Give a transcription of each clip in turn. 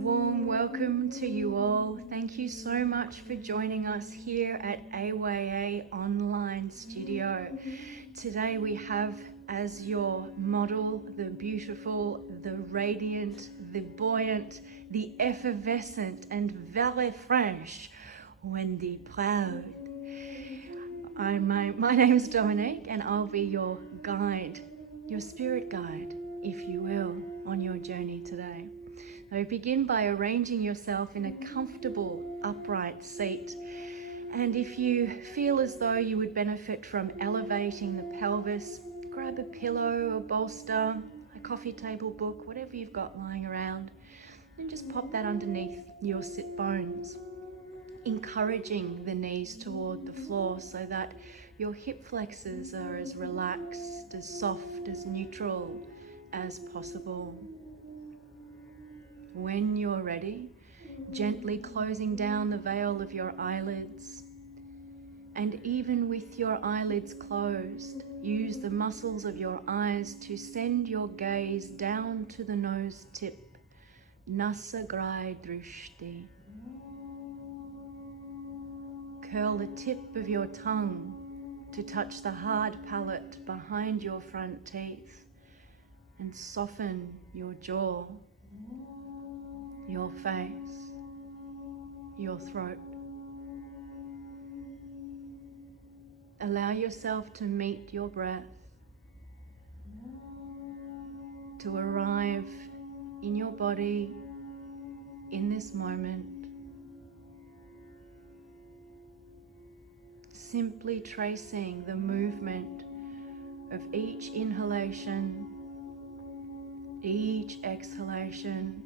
warm welcome to you all. Thank you so much for joining us here at AYA Online Studio. Today we have as your model the beautiful, the radiant, the buoyant, the effervescent and very French Wendy Praud. My name's Dominique and I'll be your guide, your spirit guide, if you will, on your journey today. So begin by arranging yourself in a comfortable upright seat, and if you feel as though you would benefit from elevating the pelvis, grab a pillow, a bolster, a coffee table book, whatever you've got lying around, and just pop that underneath your sit bones, encouraging the knees toward the floor so that your hip flexors are as relaxed, as soft, as neutral as possible. When you're ready, gently closing down the veil of your eyelids, and even with your eyelids closed, use the muscles of your eyes to send your gaze down to the nose tip, Nasagrai Drishti. Curl the tip of your tongue to touch the hard palate behind your front teeth and soften your jaw, your face, your throat. Allow yourself to meet your breath, to arrive in your body in this moment, simply tracing the movement of each inhalation, each exhalation,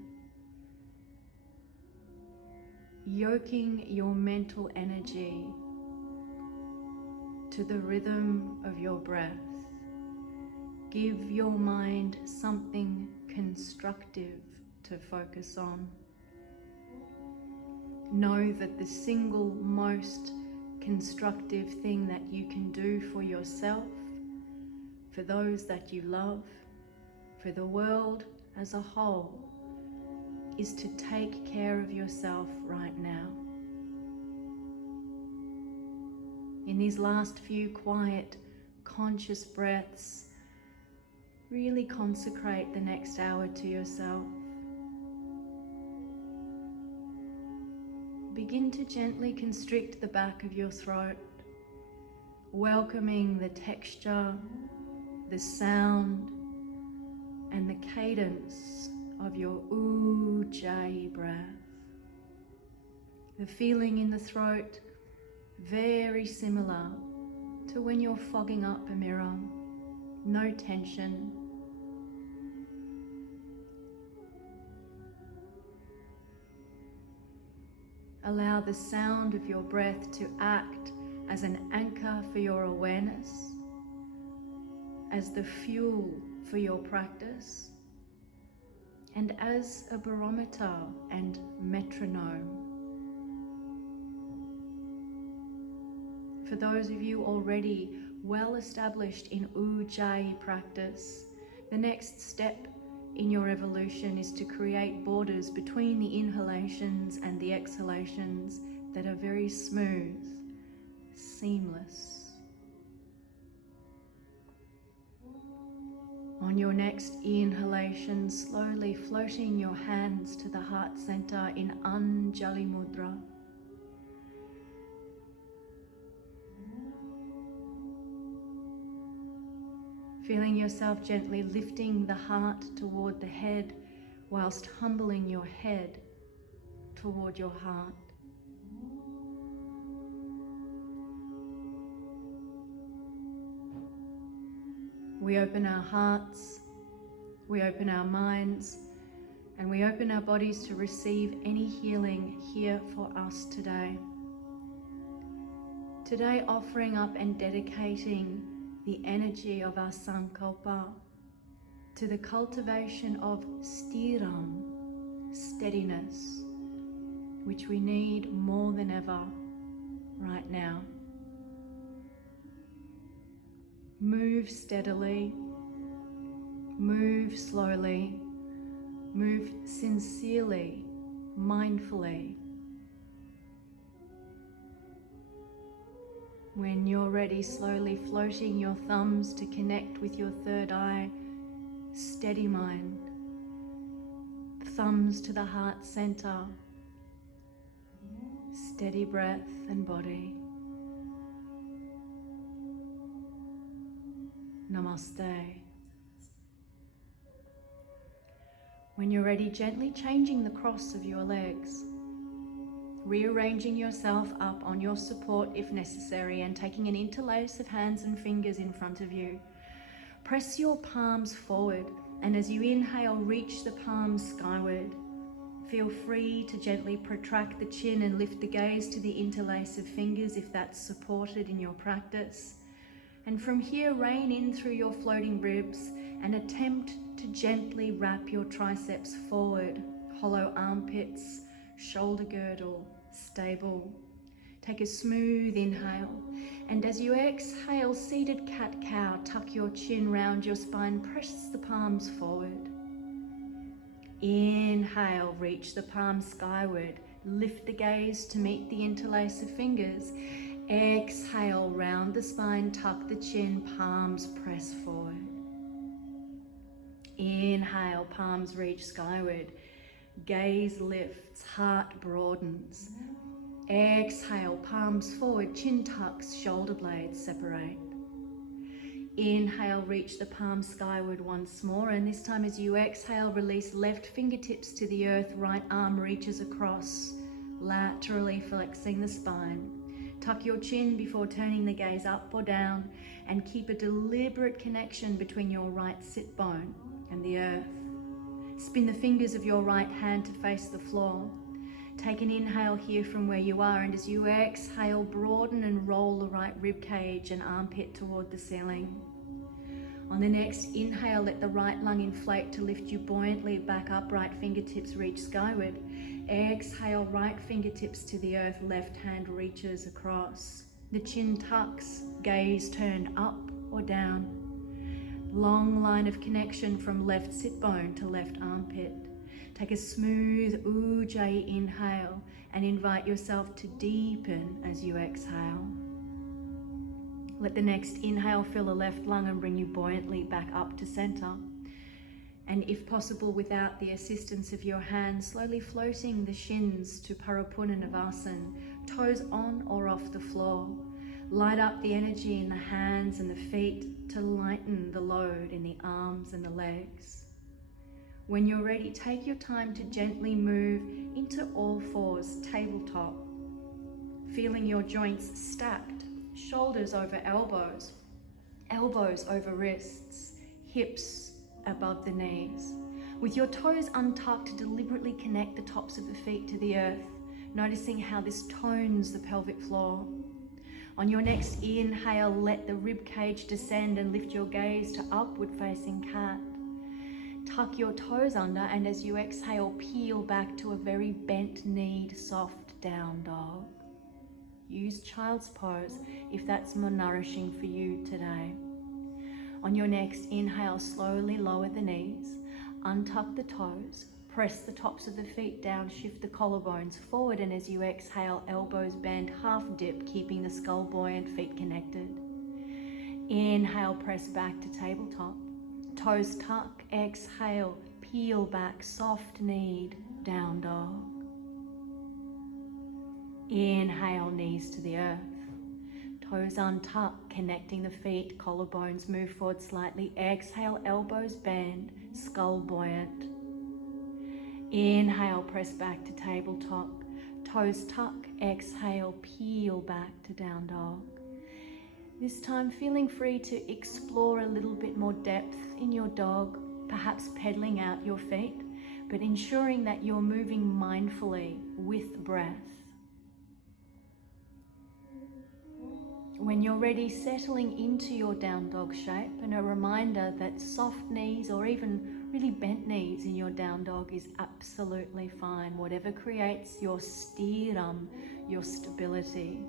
yoking your mental energy to the rhythm of your breath. Give your mind something constructive to focus on. Know that the single most constructive thing that you can do for yourself, for those that you love, for the world as a whole, is to take care of yourself right now. In these last few quiet, conscious breaths, really consecrate the next hour to yourself. Begin to gently constrict the back of your throat, welcoming the texture, the sound, and the cadence of your Ujjayi breath. The feeling in the throat very similar to when you're fogging up a mirror. No tension. Allow the sound of your breath to act as an anchor for your awareness, as the fuel for your practice, and as a barometer and metronome. For those of you already well established in Ujjayi practice, the next step in your evolution is to create borders between the inhalations and the exhalations that are very smooth, seamless. On your next inhalation, slowly floating your hands to the heart center in Anjali Mudra. Feeling yourself gently lifting the heart toward the head whilst humbling your head toward your heart. We open our hearts, we open our minds, and we open our bodies to receive any healing here for us today. Today, offering up and dedicating the energy of our Sankalpa to the cultivation of Stiram, steadiness, which we need more than ever right now. Move steadily, move slowly, move sincerely mindfully. When you're ready, slowly floating your thumbs to connect with your third eye. Steady mind. Thumbs to the heart center. Steady breath and body. Namaste. When you're ready, gently changing the cross of your legs. Rearranging yourself up on your support if necessary and taking an interlace of hands and fingers in front of you. Press your palms forward, and as you inhale, reach the palms skyward. Feel free to gently protract the chin and lift the gaze to the interlace of fingers if that's supported in your practice. And from here, rein in through your floating ribs and attempt to gently wrap your triceps forward, hollow armpits, shoulder girdle, stable. Take a smooth inhale, and as you exhale, seated cat-cow, tuck your chin round your spine, press the palms forward. Inhale, reach the palms skyward, lift the gaze to meet the interlace of fingers. Exhale, round the spine, tuck the chin, palms press forward. Inhale, palms reach skyward. Gaze lifts, heart broadens. Exhale, palms forward, chin tucks, shoulder blades separate. Inhale, reach the palms skyward once more, and this time as you exhale, release left fingertips to the earth, right arm reaches across, laterally flexing the spine. Tuck your chin before turning the gaze up or down, and keep a deliberate connection between your right sit bone and the earth. Spin the fingers of your right hand to face the floor. Take an inhale here from where you are, and as you exhale, broaden and roll the right rib cage and armpit toward the ceiling. On the next inhale, let the right lung inflate to lift you buoyantly back up, right fingertips reach skyward. Exhale, right fingertips to the earth, left hand reaches across. The chin tucks, gaze turned up or down. Long line of connection from left sit bone to left armpit. Take a smooth Ujjayi inhale and invite yourself to deepen as you exhale. Let the next inhale fill the left lung and bring you buoyantly back up to center. And if possible, without the assistance of your hands, slowly floating the shins to Parapurna Navasana, toes on or off the floor. Light up the energy in the hands and the feet to lighten the load in the arms and the legs. When you're ready, take your time to gently move into all fours, tabletop. Feeling your joints stacked, shoulders over elbows, elbows over wrists, hips above the knees. With your toes untucked, deliberately connect the tops of the feet to the earth, noticing how this tones the pelvic floor. On your next inhale, let the rib cage descend and lift your gaze to upward facing cat. Tuck your toes under, and as you exhale, peel back to a very bent-kneed, soft down dog. Use child's pose if that's more nourishing for you today. On your next inhale, slowly lower the knees, untuck the toes, press the tops of the feet down, shift the collarbones forward, and as you exhale, elbows bend, half dip, keeping the skull buoyant, feet connected. Inhale, press back to tabletop. Toes tuck, exhale, peel back, soft kneed, down dog. Inhale, knees to the earth. Toes untuck, connecting the feet, collarbones move forward slightly. Exhale, elbows bend, skull buoyant. Inhale, press back to tabletop. Toes tuck, exhale, peel back to down dog. This time feeling free to explore a little bit more depth in your dog, perhaps pedaling out your feet, but ensuring that you're moving mindfully with breath. When you're ready, settling into your down dog shape, and a reminder that soft knees or even really bent knees in your down dog is absolutely fine. Whatever creates your stiram, your stability.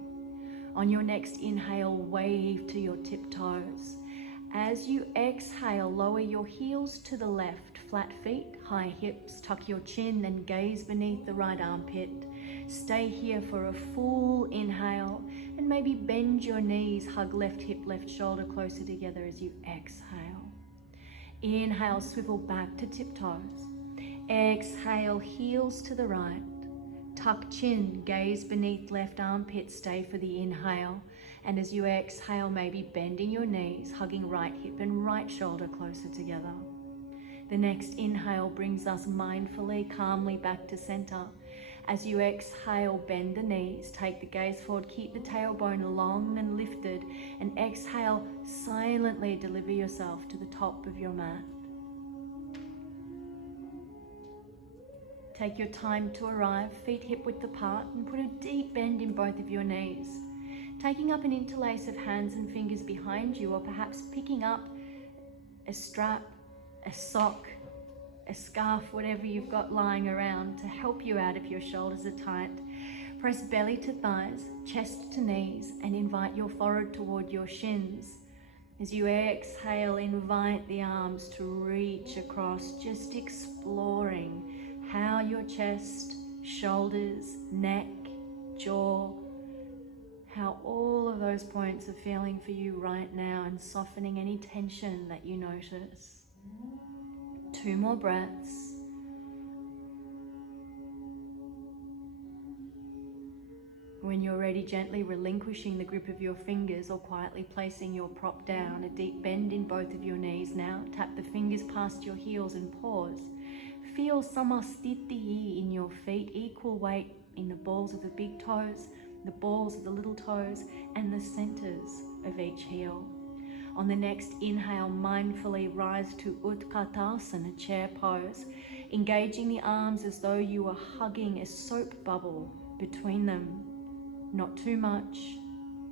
On your next inhale, wave to your tiptoes. As you exhale, lower your heels to the left, flat feet, high hips, tuck your chin and gaze beneath the right armpit. Stay here for a full inhale and maybe bend your knees, hug left hip, left shoulder closer together as you exhale. Inhale, swivel back to tiptoes. Exhale, heels to the right. Tuck chin, gaze beneath left armpit, stay for the inhale. And as you exhale, maybe bending your knees, hugging right hip and right shoulder closer together. The next inhale brings us mindfully, calmly back to center. As you exhale, bend the knees, take the gaze forward, keep the tailbone long and lifted, and exhale, silently deliver yourself to the top of your mat. Take your time to arrive, feet hip-width apart, and put a deep bend in both of your knees. Taking up an interlace of hands and fingers behind you, or perhaps picking up a strap, a sock, a scarf, whatever you've got lying around to help you out if your shoulders are tight. Press belly to thighs, chest to knees, and invite your forehead toward your shins. As you exhale, invite the arms to reach across, just exploring how your chest, shoulders, neck, jaw, how all of those points are feeling for you right now, and softening any tension that you notice. 2 more breaths. When you're ready, gently relinquishing the grip of your fingers or quietly placing your prop down. A deep bend in both of your knees now. Tap the fingers past your heels and pause. Feel samastiti in your feet, equal weight in the balls of the big toes, the balls of the little toes, and the centers of each heel. On the next inhale, mindfully rise to Utkatasana, chair pose, engaging the arms as though you were hugging a soap bubble between them. Not too much,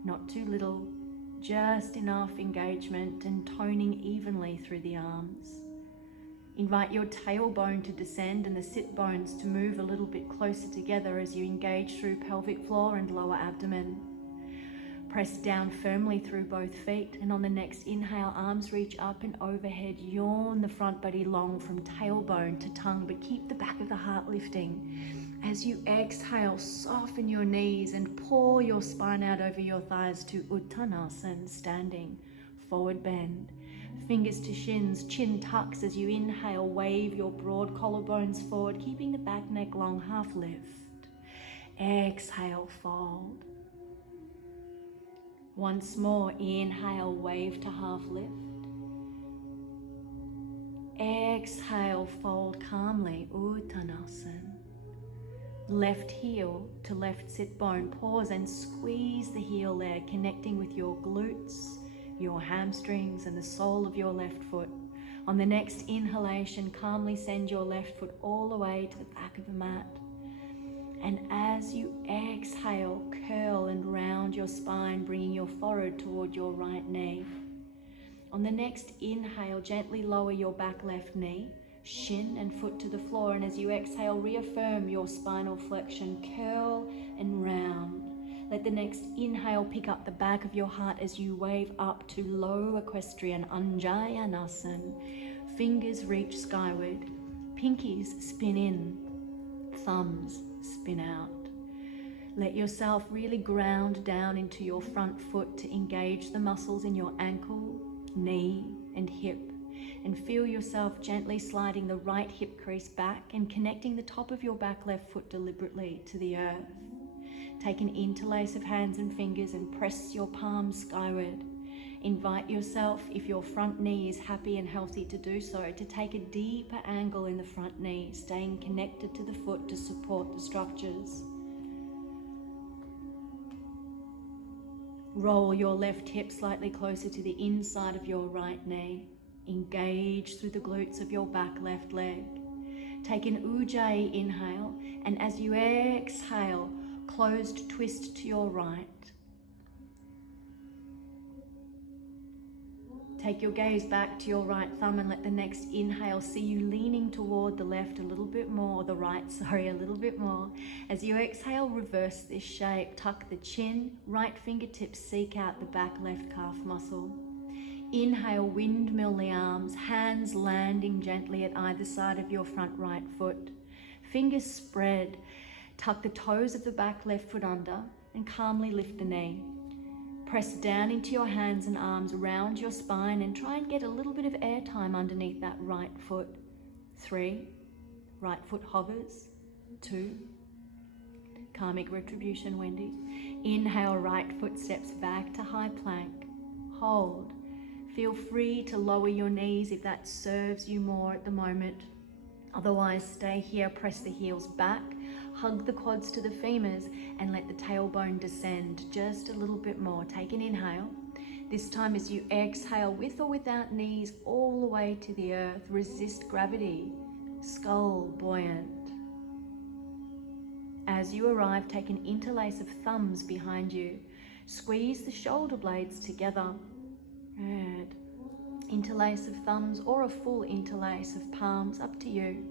not too little, just enough engagement and toning evenly through the arms. Invite your tailbone to descend and the sit bones to move a little bit closer together as you engage through pelvic floor and lower abdomen. Press down firmly through both feet, and on the next inhale, arms reach up and overhead. Yawn the front body long from tailbone to tongue, but keep the back of the heart lifting. As you exhale, soften your knees and pour your spine out over your thighs to Uttanasan, standing, forward bend. Fingers to shins, chin tucks as you inhale, wave your broad collarbones forward, keeping the back neck long, half lift. Exhale, fold. Once more, inhale, wave to half lift. Exhale, fold calmly, Uttanasan. Left heel to left sit bone, pause and squeeze the heel there, connecting with your glutes, your hamstrings and the sole of your left foot. On the next inhalation, calmly send your left foot all the way to the back of the mat. And as you exhale, curl and round your spine, bringing your forehead toward your right knee. On the next inhale, gently lower your back left knee, shin and foot to the floor. And as you exhale, reaffirm your spinal flexion, curl and round. Let the next inhale pick up the back of your heart as you wave up to low equestrian, Uttanasan. Fingers reach skyward, pinkies spin in, thumbs spin out. Let yourself really ground down into your front foot to engage the muscles in your ankle, knee, and hip. And feel yourself gently sliding the right hip crease back and connecting the top of your back left foot deliberately to the earth. Take an interlace of hands and fingers and press your palms skyward. Invite yourself, if your front knee is happy and healthy to do so, to take a deeper angle in the front knee, staying connected to the foot to support the structures. Roll your left hip slightly closer to the inside of your right knee. Engage through the glutes of your back left leg. Take an Ujjayi inhale, and as you exhale, closed twist to your right. Take your gaze back to your right thumb and let the next inhale see you leaning toward the left a little bit more, the right, sorry, a little bit more. As you exhale, reverse this shape. Tuck the chin, right fingertips seek out the back left calf muscle. Inhale, windmill the arms, hands landing gently at either side of your front right foot. Fingers spread. Tuck the toes of the back left foot under and calmly lift the knee. Press down into your hands and arms around your spine and try and get a little bit of air time underneath that right foot. 3, right foot hovers. 2, karmic retribution, Wendy. Inhale, right foot steps back to high plank. Hold. Feel free to lower your knees if that serves you more at the moment. Otherwise, stay here, press the heels back, hug the quads to the femurs, and let the tailbone descend just a little bit more. Take an inhale. This time as you exhale, with or without knees, all the way to the earth. Resist gravity. Skull buoyant. As you arrive, take an interlace of thumbs behind you. Squeeze the shoulder blades together. Good. Interlace of thumbs or a full interlace of palms, up to you.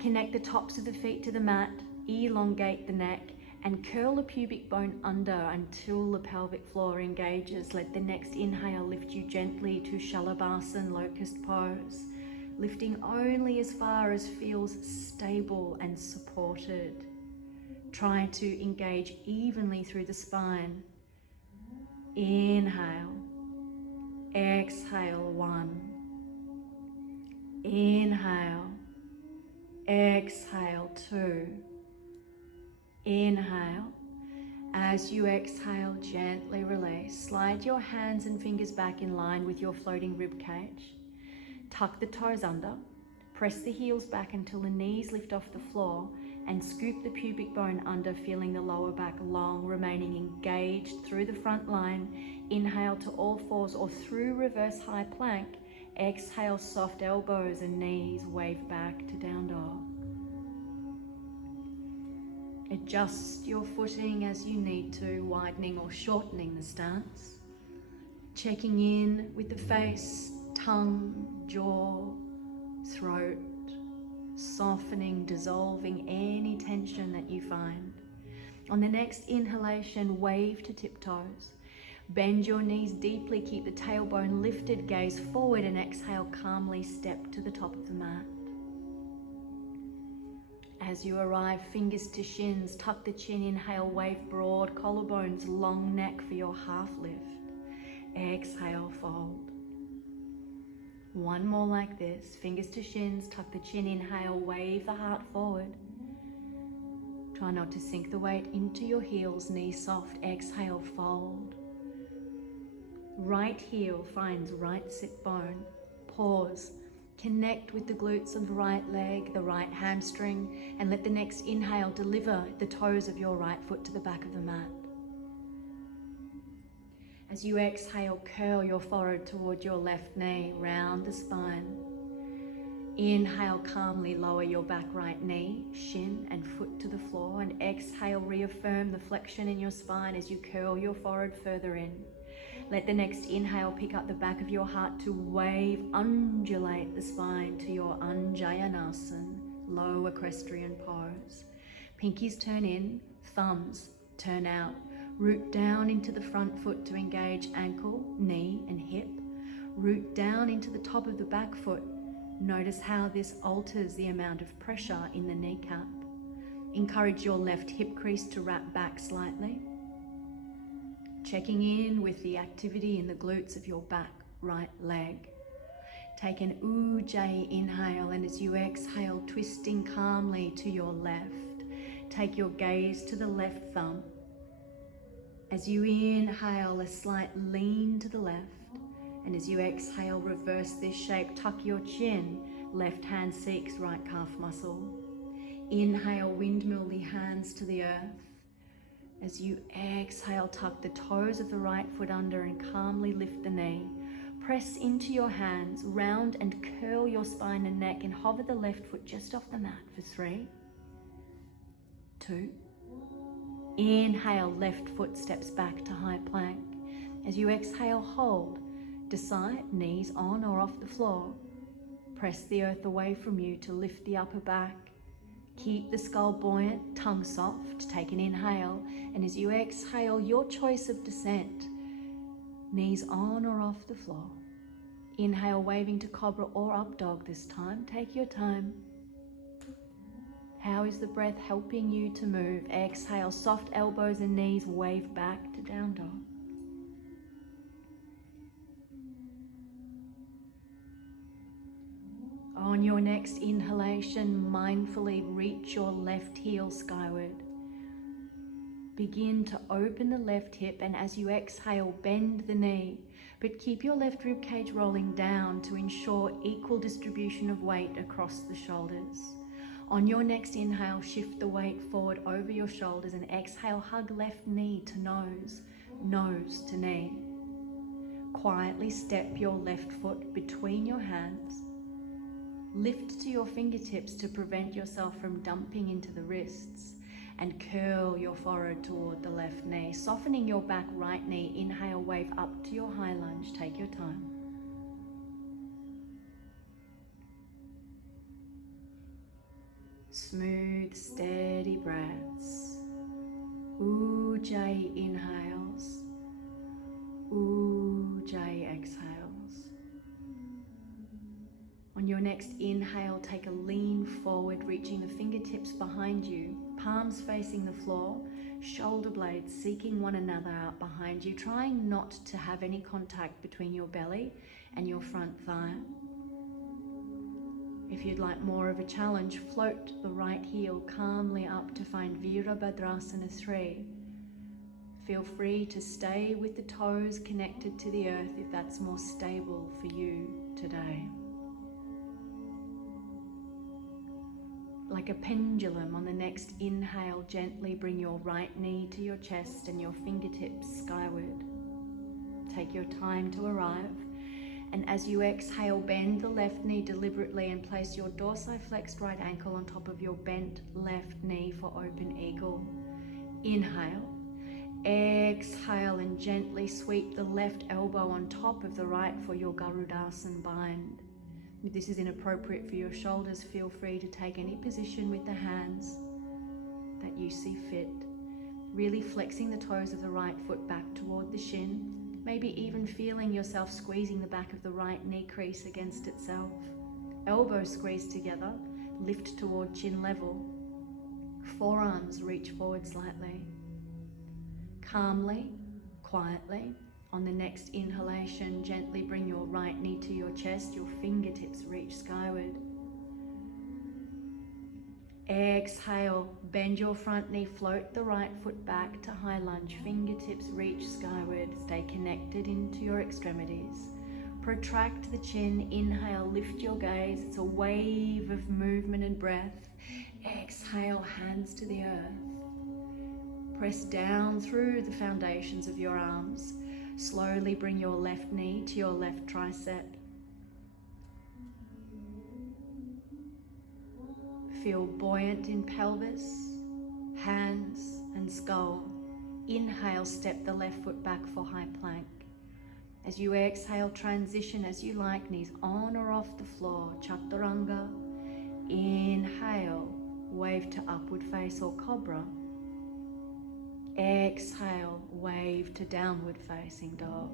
Connect the tops of the feet to the mat, elongate the neck, and curl the pubic bone under until the pelvic floor engages. Let the next inhale lift you gently to Shalabhasana, locust pose, lifting only as far as feels stable and supported. Try to engage evenly through the spine. Inhale. Exhale, 1. Inhale. Exhale, 2. Inhale. As you exhale, gently release. Slide your hands and fingers back in line with your floating rib cage. Tuck the toes under. Press the heels back until the knees lift off the floor and scoop the pubic bone under, feeling the lower back long, remaining engaged through the front line. Inhale to all fours or through reverse high plank. Exhale, soft elbows and knees, wave back to down dog. Adjust your footing as you need to, widening or shortening the stance. Checking in with the face, tongue, jaw, throat, softening, dissolving any tension that you find. On the next inhalation, wave to tiptoes. Bend your knees deeply, keep the tailbone lifted, gaze forward, and exhale, calmly step to the top of the mat. As you arrive, fingers to shins, tuck the chin, inhale, wave broad, collarbones, long neck for your half lift. Exhale, fold. One more like this, fingers to shins, tuck the chin, inhale, wave the heart forward. Try not to sink the weight into your heels, knees soft, exhale, fold. Right heel finds right sit bone. Pause. Connect with the glutes of the right leg, the right hamstring, and let the next inhale deliver the toes of your right foot to the back of the mat. As you exhale, curl your forehead toward your left knee, round the spine. Inhale, calmly lower your back right knee, shin and foot to the floor, and exhale, reaffirm the flexion in your spine as you curl your forehead further in. Let the next inhale pick up the back of your heart to wave, undulate the spine to your Uttanasan, low equestrian pose. Pinkies turn in, thumbs turn out. Root down into the front foot to engage ankle, knee and hip. Root down into the top of the back foot. Notice how this alters the amount of pressure in the kneecap. Encourage your left hip crease to wrap back slightly. Checking in with the activity in the glutes of your back right leg. Take an Ujjayi inhale, and as you exhale, twisting calmly to your left. Take your gaze to the left thumb. As you inhale, a slight lean to the left, and as you exhale, reverse this shape. Tuck your chin, left hand seeks right calf muscle. Inhale, windmill the hands to the earth. As you exhale, tuck the toes of the right foot under and calmly lift the knee. Press into your hands, round and curl your spine and neck, and hover the left foot just off the mat for 3, 2. Inhale, left foot steps back to high plank. As you exhale, hold. Decide, knees on or off the floor. Press the earth away from you to lift the upper back. Keep the skull buoyant, tongue soft. Take an inhale, and as you exhale, your choice of descent. Knees on or off the floor. Inhale, waving to cobra or up dog this time. Take your time. How is the breath helping you to move? Exhale, soft elbows and knees, wave back to down dog. On your next inhalation, mindfully reach your left heel skyward. Begin to open the left hip, and as you exhale, bend the knee, but keep your left rib cage rolling down to ensure equal distribution of weight across the shoulders. On your next inhale, shift the weight forward over your shoulders, and exhale, hug left knee to nose, nose to knee. Quietly step your left foot between your hands. Lift to your fingertips to prevent yourself from dumping into the wrists, and curl your forehead toward the left knee. Softening your back right knee, inhale, wave up to your high lunge. Take your time. Smooth, steady breaths. Ujjayi inhales. Ujjayi exhales. On your next inhale, take a lean forward, reaching the fingertips behind you, palms facing the floor, shoulder blades seeking one another out behind you, trying not to have any contact between your belly and your front thigh. If you'd like more of a challenge, float the right heel calmly up to find Virabhadrasana 3. Feel free to stay with the toes connected to the earth if that's more stable for you today. Like a pendulum, on the next inhale, gently bring your right knee to your chest and your fingertips skyward. Take your time to arrive. And as you exhale, bend the left knee deliberately and place your dorsiflexed right ankle on top of your bent left knee for open eagle. Inhale. Exhale and gently sweep the left elbow on top of the right for your Garudasana bind. If this is inappropriate for your shoulders, feel free to take any position with the hands that you see fit. Really flexing the toes of the right foot back toward the shin. Maybe even feeling yourself squeezing the back of the right knee crease against itself. Elbows squeeze together, lift toward chin level. Forearms reach forward slightly. Calmly, quietly, on the next inhalation, gently bring your right knee to your chest, your fingertips reach skyward. Exhale, bend your front knee, float the right foot back to high lunge, fingertips reach skyward, stay connected into your extremities. Protract the chin, inhale, lift your gaze, it's a wave of movement and breath. Exhale, hands to the earth. Press down through the foundations of your arms. Slowly bring your left knee to your left tricep. Feel buoyant in pelvis, hands and skull. Inhale, step the left foot back for high plank. As you exhale, transition as you like, knees on or off the floor, chaturanga. Inhale, wave to upward face or cobra. Exhale, wave to downward facing dog.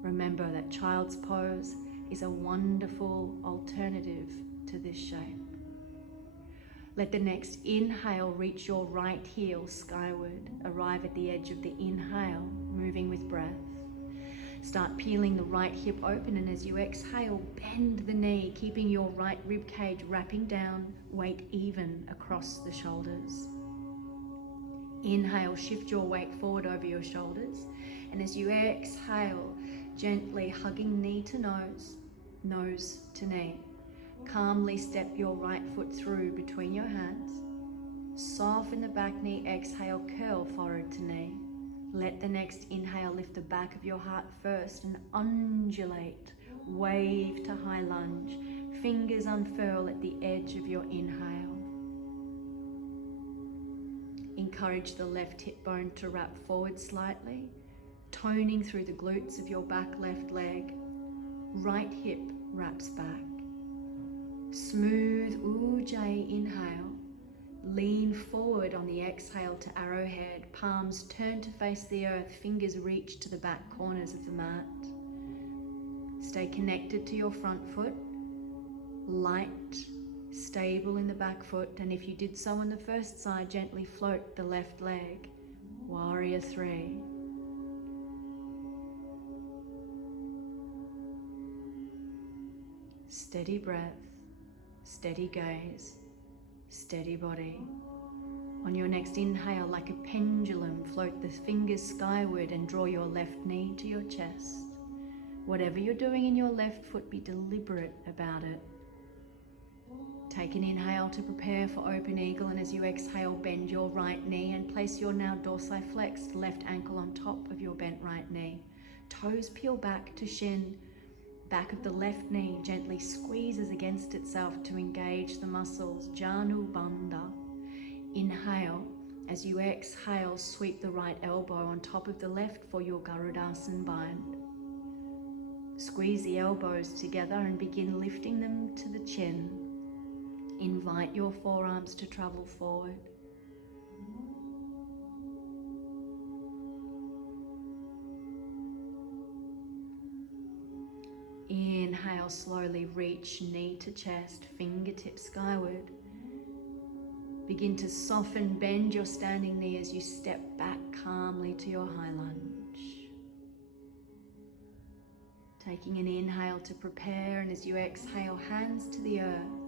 Remember that child's pose is a wonderful alternative to this shape. Let the next inhale reach your right heel skyward. Arrive at the edge of the inhale, moving with breath. Start peeling the right hip open, and as you exhale, bend the knee, keeping your right rib cage wrapping down, weight even across the shoulders. Inhale, shift your weight forward over your shoulders, and as you exhale, gently hugging knee to nose, nose to knee. Calmly step your right foot through between your hands. Soften the back knee, exhale, curl forehead to knee. Let the next inhale lift the back of your heart first and undulate, wave to high lunge. Fingers unfurl at the edge of your inhale. Encourage the left hip bone to wrap forward slightly, toning through the glutes of your back left leg. Right hip wraps back. Smooth Ujjayi inhale. Lean forward on the exhale to arrowhead. Palms turn to face the earth. Fingers reach to the back corners of the mat. Stay connected to your front foot, light, stable in the back foot, and if you did so on the first side, gently float the left leg. Warrior 3. Steady breath, steady gaze, steady body. On your next inhale, like a pendulum, float the fingers skyward and draw your left knee to your chest. Whatever you're doing in your left foot, be deliberate about it. Take an inhale to prepare for open eagle, and as you exhale, bend your right knee and place your now dorsiflexed left ankle on top of your bent right knee. Toes peel back to shin. Back of the left knee gently squeezes against itself to engage the muscles. Janu Bandha. Inhale. As you exhale, sweep the right elbow on top of the left for your Garudasan bind. Squeeze the elbows together and begin lifting them to the chin. Invite your forearms to travel forward. Inhale, slowly reach knee to chest, fingertips skyward. Begin to soften, bend your standing knee as you step back calmly to your high lunge. Taking an inhale to prepare, and as you exhale, hands to the earth.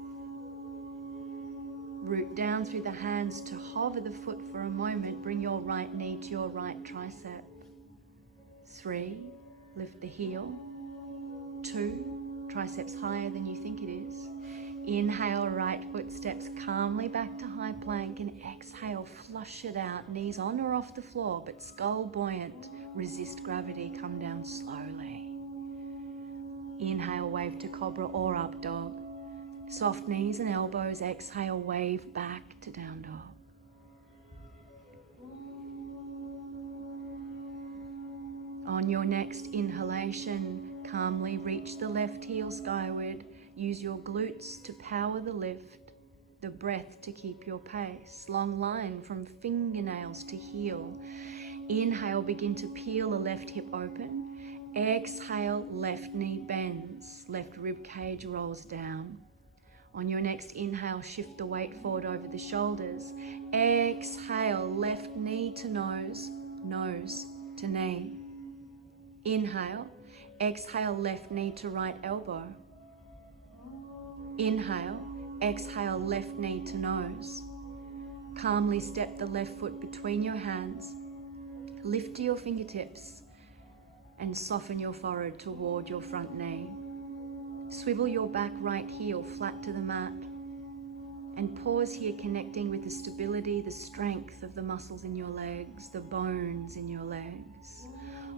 Root down through the hands to hover the foot for a moment. Bring your right knee to your right tricep. 3, lift the heel. 2, triceps higher than you think it is. Inhale, right foot steps calmly back to high plank, and exhale, flush it out. Knees on or off the floor, but skull buoyant. Resist gravity, come down slowly. Inhale, wave to cobra or up dog. Soft knees and elbows, exhale, wave back to down dog. On your next inhalation, calmly reach the left heel skyward. Use your glutes to power the lift, the breath to keep your pace. Long line from fingernails to heel. Inhale, begin to peel the left hip open. Exhale, left knee bends, left rib cage rolls down. On your next inhale, shift the weight forward over the shoulders. Exhale, left knee to nose, nose to knee. Inhale, exhale, left knee to right elbow. Inhale, exhale, left knee to nose. Calmly step the left foot between your hands. Lift to your fingertips and soften your forehead toward your front knee. Swivel your back right heel flat to the mat and pause here, connecting with the stability, the strength of the muscles in your legs, the bones in your legs.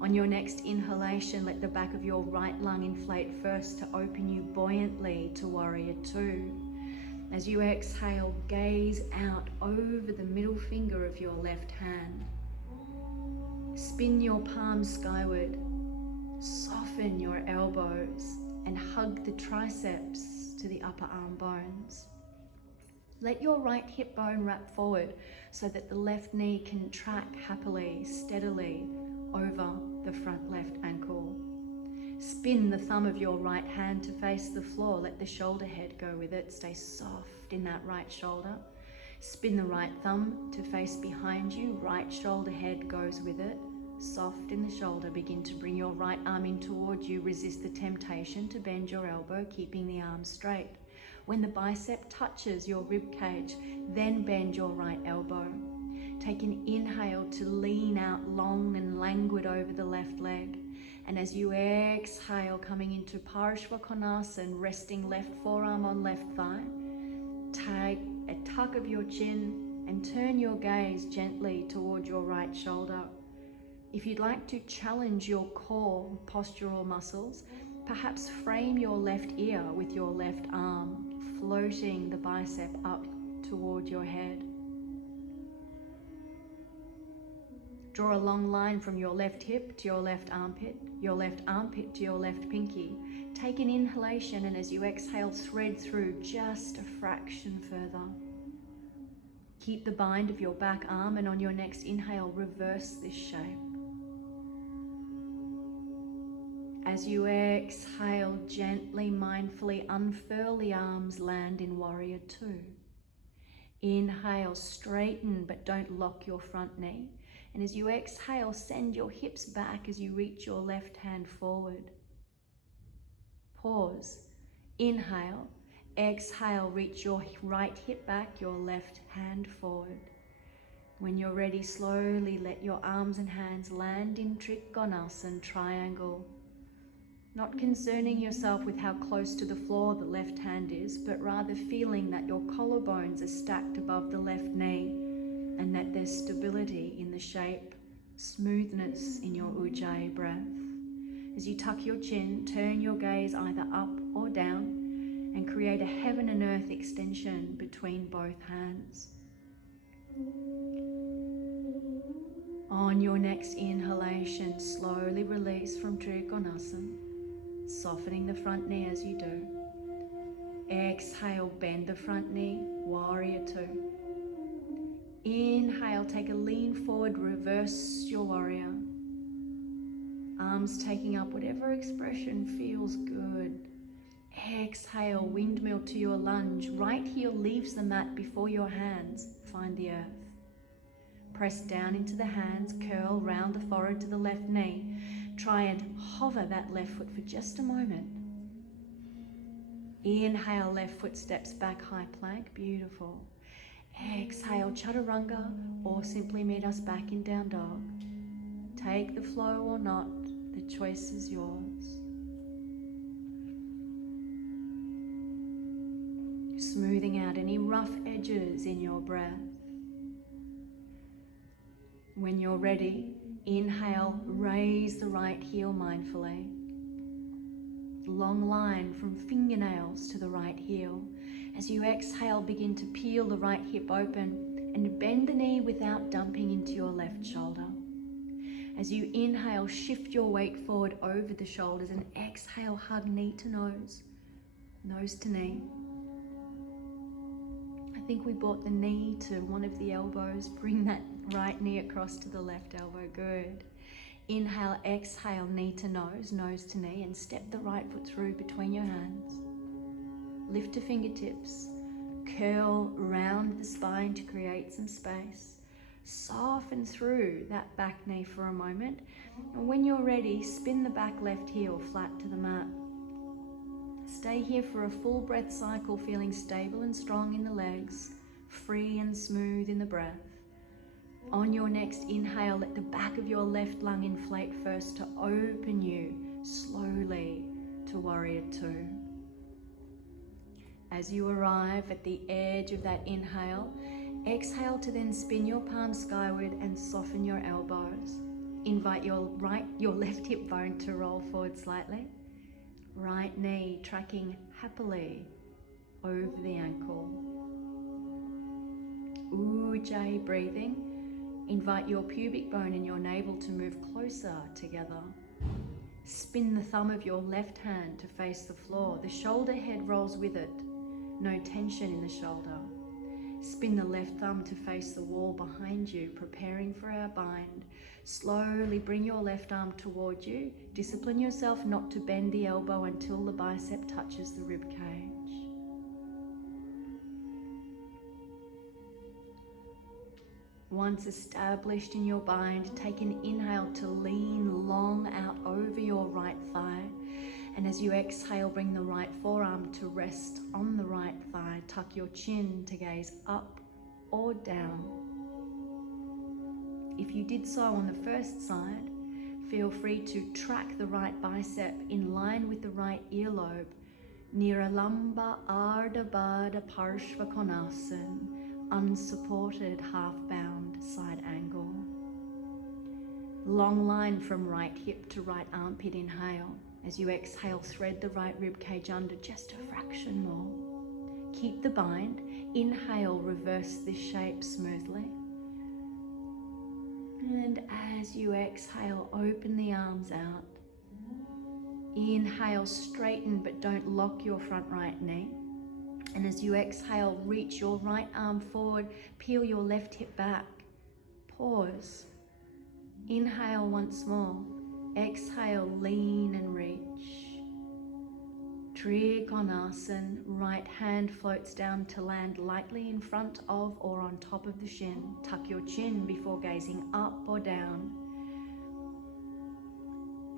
On your next inhalation, let the back of your right lung inflate first to open you buoyantly to Warrior 2. As you exhale, gaze out over the middle finger of your left hand. Spin your palms skyward. Soften your elbows and hug the triceps to the upper arm bones. Let your right hip bone wrap forward so that the left knee can track happily, steadily over the front left ankle. Spin the thumb of your right hand to face the floor. Let the shoulder head go with it. Stay soft in that right shoulder. Spin the right thumb to face behind you. Right shoulder head goes with it. Soft in the shoulder. Begin to bring your right arm in towards you. Resist the temptation to bend your elbow, keeping the arm straight. When the bicep touches your rib cage, then bend your right elbow. Take an inhale to lean out long and languid over the left leg. And as you exhale, coming into Parashvakonasana, resting left forearm on left thigh, take a tuck of your chin and turn your gaze gently toward your right shoulder. If you'd like to challenge your core postural muscles, perhaps frame your left ear with your left arm, floating the bicep up toward your head. Draw a long line from your left hip to your left armpit to your left pinky. Take an inhalation, and as you exhale, thread through just a fraction further. Keep the bind of your back arm, and on your next inhale, reverse this shape. As you exhale, gently, mindfully unfurl the arms, land in Warrior Two. Inhale, straighten but don't lock your front knee. And as you exhale, send your hips back as you reach your left hand forward. Pause. Inhale. Exhale, reach your right hip back, your left hand forward. When you're ready, slowly let your arms and hands land in Utkatasana, triangle. Not concerning yourself with how close to the floor the left hand is, but rather feeling that your collarbones are stacked above the left knee and that there's stability in the shape, smoothness in your Ujjayi breath. As you tuck your chin, turn your gaze either up or down and create a heaven and earth extension between both hands. On your next inhalation, slowly release from Utkatasana, softening the front knee as you do. Exhale, bend the front knee, Warrior Two. Inhale, take a lean forward, reverse your warrior. Arms taking up whatever expression feels good. Exhale, windmill to your lunge. Right heel leaves the mat before your hands find the earth. Press down into the hands, curl round the forehead to the left knee. Try and hover that left foot for just a moment. Inhale, left foot steps back, high plank, beautiful. Exhale, chaturanga, or simply meet us back in down dog. Take the flow or not, the choice is yours. Smoothing out any rough edges in your breath. When you're ready, inhale, raise the right heel mindfully. Long line from fingernails to the right heel. As you exhale, begin to peel the right hip open and bend the knee without dumping into your left shoulder. As you inhale, shift your weight forward over the shoulders and exhale, hug knee to nose, nose to knee. I think we brought the knee to one of the elbows. Bring that right knee across to the left elbow. Good. Inhale, exhale, knee to nose to knee, and step the right foot through between your hands. Lift to fingertips. Curl round the spine to create some space. Soften through that back knee for a moment. And when you're ready, spin the back left heel flat to the mat. Stay here for a full breath cycle, feeling stable and strong in the legs, free and smooth in the breath. On your next inhale, let the back of your left lung inflate first to open you slowly to Warrior Two. As you arrive at the edge of that inhale, exhale to then spin your palms skyward and soften your elbows. Invite your left hip bone to roll forward slightly. Right knee tracking happily over the ankle. Ujjayi breathing. Invite your pubic bone and your navel to move closer together. Spin the thumb of your left hand to face the floor. The shoulder head rolls with it. No tension in the shoulder. Spin the left thumb to face the wall behind you, preparing for our bind. Slowly bring your left arm toward you. Discipline yourself not to bend the elbow until the bicep touches the rib cage. Once established in your bind, take an inhale to lean long out over your right thigh. And as you exhale, bring the right forearm to rest on the right thigh. Tuck your chin to gaze up or down. If you did so on the first side, feel free to track the right bicep in line with the right earlobe. Niralamba Ardha Baddha Parshva Konasana, unsupported half-bound side angle. Long line from right hip to right armpit, inhale. As you exhale, thread the right rib cage under just a fraction more. Keep the bind. Inhale, reverse this shape smoothly. And as you exhale, open the arms out. Inhale, straighten but don't lock your front right knee. And as you exhale, reach your right arm forward, peel your left hip back. Pause. Inhale once more. Exhale, lean and reach. Utkatasana, right hand floats down to land lightly in front of or on top of the shin. Tuck your chin before gazing up or down.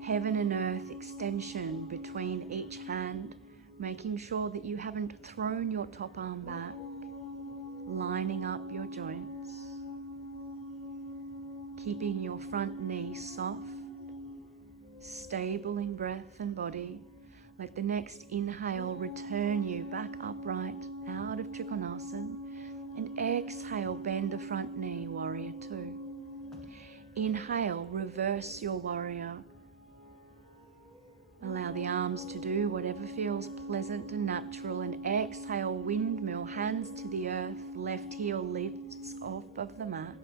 Heaven and earth extension between each hand, making sure that you haven't thrown your top arm back, lining up your joints. Keeping your front knee soft, stable in breath and body. Let the next inhale return you back upright out of Utkatasana, and exhale, bend the front knee, warrior two. Inhale, reverse your warrior. Allow the arms to do whatever feels pleasant and natural, and exhale, windmill, hands to the earth, left heel lifts off of the mat.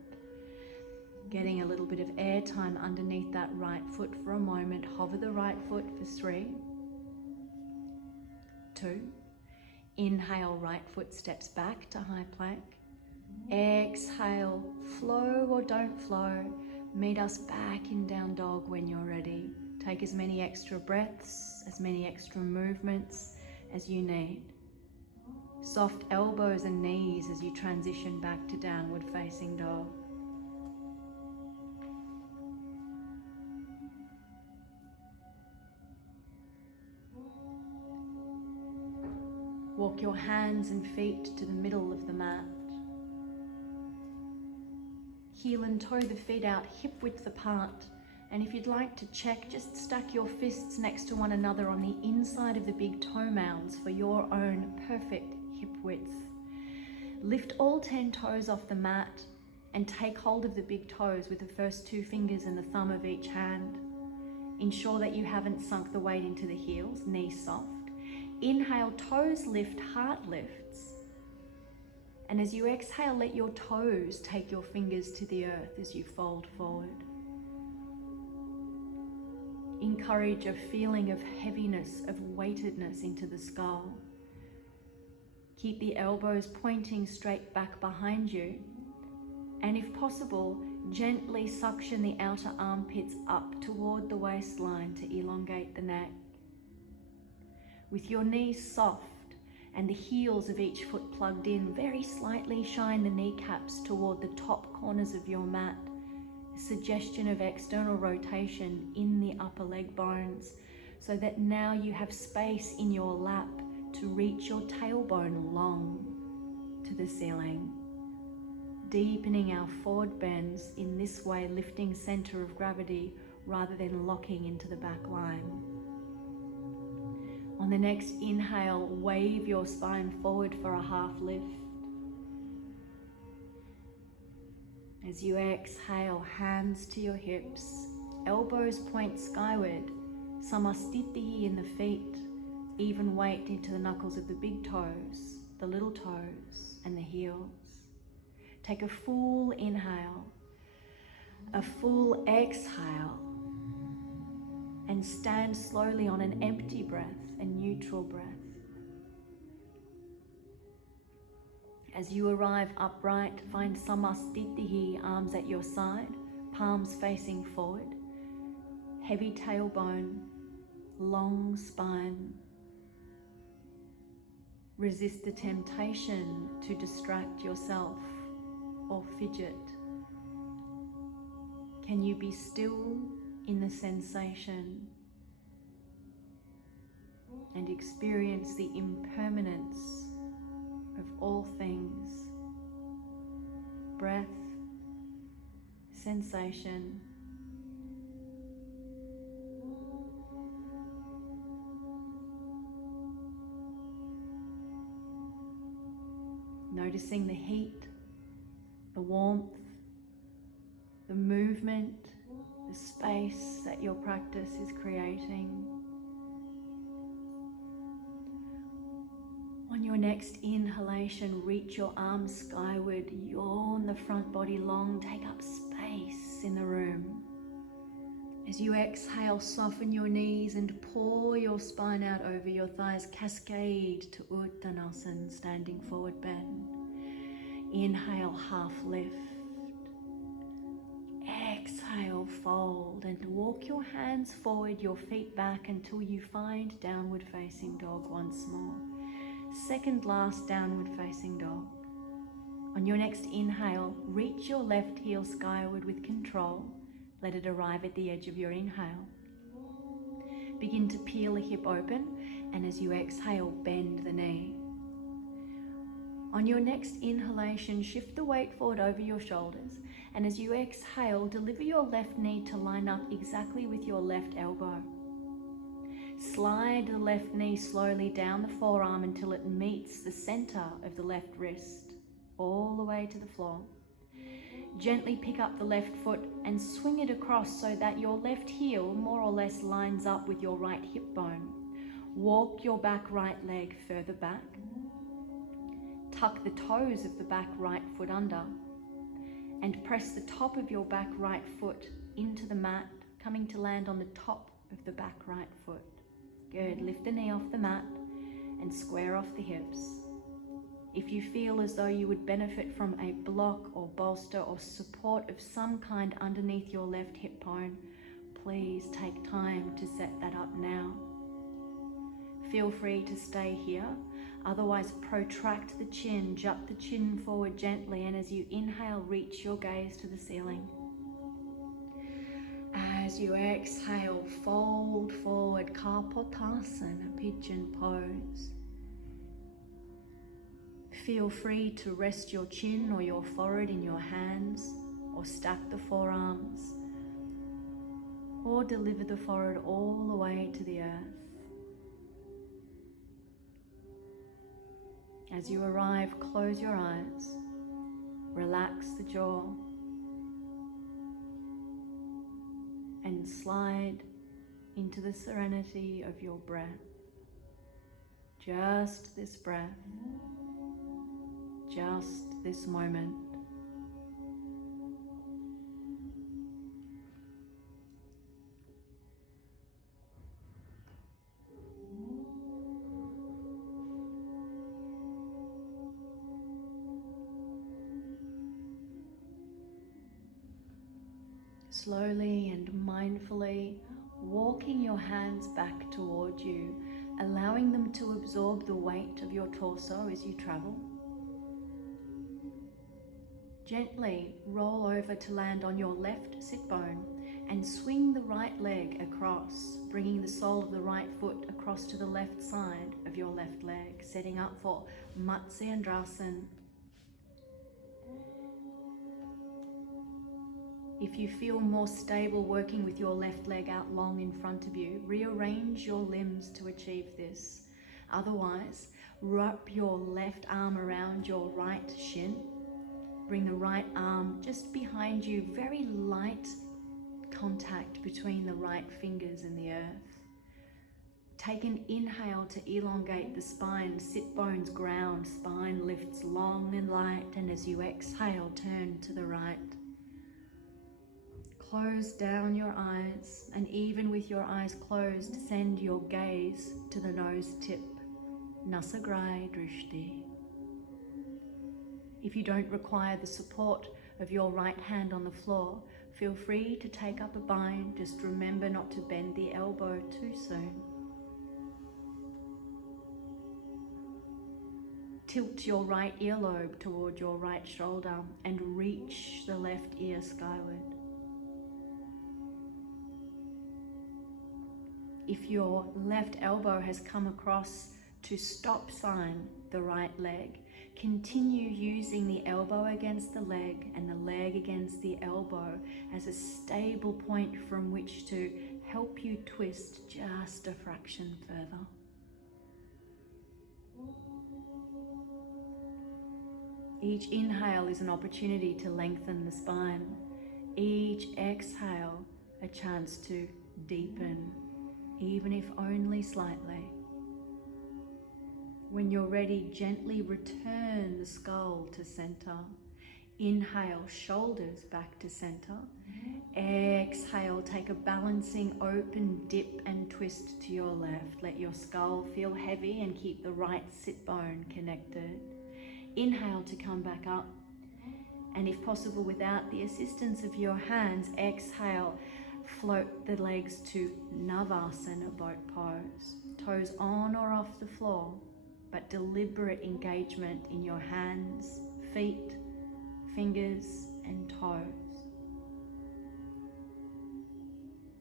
Getting a little bit of air time underneath that right foot for a moment. Hover the right foot for 3, 2. Inhale, right foot steps back to high plank. Exhale, flow or don't flow. Meet us back in down dog when you're ready. Take as many extra breaths, as many extra movements as you need. Soft elbows and knees as you transition back to downward facing dog. Walk your hands and feet to the middle of the mat. Heel and toe the feet out, hip width apart. And if you'd like to check, just stack your fists next to one another on the inside of the big toe mounds for your own perfect hip width. Lift all 10 toes off the mat and take hold of the big toes with the first 2 fingers and the thumb of each hand. Ensure that you haven't sunk the weight into the heels, knees soft. Inhale, toes lift, heart lifts. And as you exhale, let your toes take your fingers to the earth as you fold forward. Encourage a feeling of heaviness, of weightedness into the skull. Keep the elbows pointing straight back behind you. And if possible, gently suction the outer armpits up toward the waistline to elongate the neck. With your knees soft and the heels of each foot plugged in, very slightly shine the kneecaps toward the top corners of your mat. A suggestion of external rotation in the upper leg bones, so that now you have space in your lap to reach your tailbone long to the ceiling. Deepening our forward bends in this way, lifting center of gravity rather than locking into the back line. On the next inhale, wave your spine forward for a half lift. As you exhale, hands to your hips, elbows point skyward, samastitihi in the feet, even weight into the knuckles of the big toes, the little toes, and the heels. Take a full inhale, a full exhale, and stand slowly on an empty breath, a neutral breath. As you arrive upright, find samastitihi, arms at your side, palms facing forward, heavy tailbone, long spine. Resist the temptation to distract yourself or fidget. Can you be still in the sensation and experience the impermanence of all things? Breath, sensation, noticing the heat, the warmth, the movement, the space that your practice is creating. On your next inhalation, reach your arms skyward, yawn the front body long, take up space in the room. As you exhale, soften your knees and pour your spine out over your thighs, cascade to Uttanasan, standing forward bend. Inhale, half lift. Exhale. exhale, fold and walk your hands forward, your feet back until you find downward facing dog once more. Second last downward facing dog. On your next inhale, reach your left heel skyward with control. Let it arrive at the edge of your inhale. Begin to peel the hip open, and as you exhale, bend the knee. On your next inhalation, shift the weight forward over your shoulders, and as you exhale, deliver your left knee to line up exactly with your left elbow. Slide the left knee slowly down the forearm until it meets the center of the left wrist, all the way to the floor. Gently pick up the left foot and swing it across so that your left heel more or less lines up with your right hip bone. Walk your back right leg further back. Tuck the toes of the back right foot under and press the top of your back right foot into the mat, coming to land on the top of the back right foot. Good. Lift the knee off the mat and square off the hips. If you feel as though you would benefit from a block or bolster or support of some kind underneath your left hip bone, please take time to set that up now. Feel free to stay here. Otherwise, protract the chin, jut the chin forward gently, and as you inhale, reach your gaze to the ceiling. As you exhale, fold forward, Utkatasana, Pigeon Pose. Feel free to rest your chin or your forehead in your hands, or stack the forearms, or deliver the forehead all the way to the earth. As you arrive, close your eyes, relax the jaw, and slide into the serenity of your breath. Just this breath, just this moment. Slowly and mindfully walking your hands back toward you, allowing them to absorb the weight of your torso as you travel. Gently roll over to land on your left sit bone and swing the right leg across, bringing the sole of the right foot across to the left side of your left leg, setting up for Matsyendrasana. If you feel more stable working with your left leg out long in front of you, rearrange your limbs to achieve this. Otherwise, wrap your left arm around your right shin. Bring the right arm just behind you, very light contact between the right fingers and the earth. Take an inhale to elongate the spine, sit bones ground, spine lifts long and light, and as you exhale, turn to the right. Close down your eyes, and even with your eyes closed, send your gaze to the nose tip, Nasagrai Drishti. If you don't require the support of your right hand on the floor, feel free to take up a bind. Just remember not to bend the elbow too soon. Tilt your right earlobe toward your right shoulder and reach the left ear skyward. If your left elbow has come across to stop sign the right leg, continue using the elbow against the leg and the leg against the elbow as a stable point from which to help you twist just a fraction further. Each inhale is an opportunity to lengthen the spine. Each exhale, a chance to deepen, even if only slightly. When you're ready, gently return the skull to center. Inhale, shoulders back to center. Exhale, take a balancing open dip and twist to your left. Let your skull feel heavy and keep the right sit bone connected. Inhale to come back up. And if possible, without the assistance of your hands, exhale, float the legs to Navasana, boat pose. Toes on or off the floor, but deliberate engagement in your hands, feet, fingers, and toes.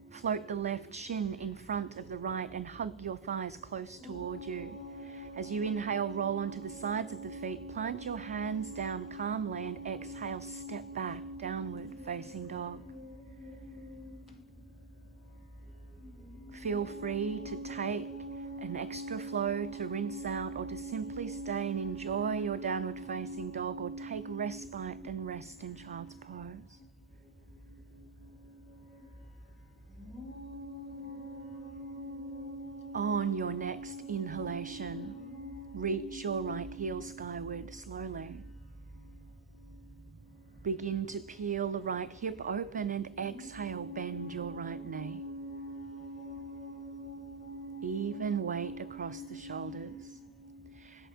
Float the left shin in front of the right and hug your thighs close toward you. As you inhale, roll onto the sides of the feet, plant your hands down calmly, and exhale, step back, downward facing dog. Feel free to take an extra flow to rinse out, or to simply stay and enjoy your downward facing dog, or take respite and rest in child's pose. On your next inhalation, reach your right heel skyward slowly. Begin to peel the right hip open and exhale, bend your right knee. Even weight across the shoulders.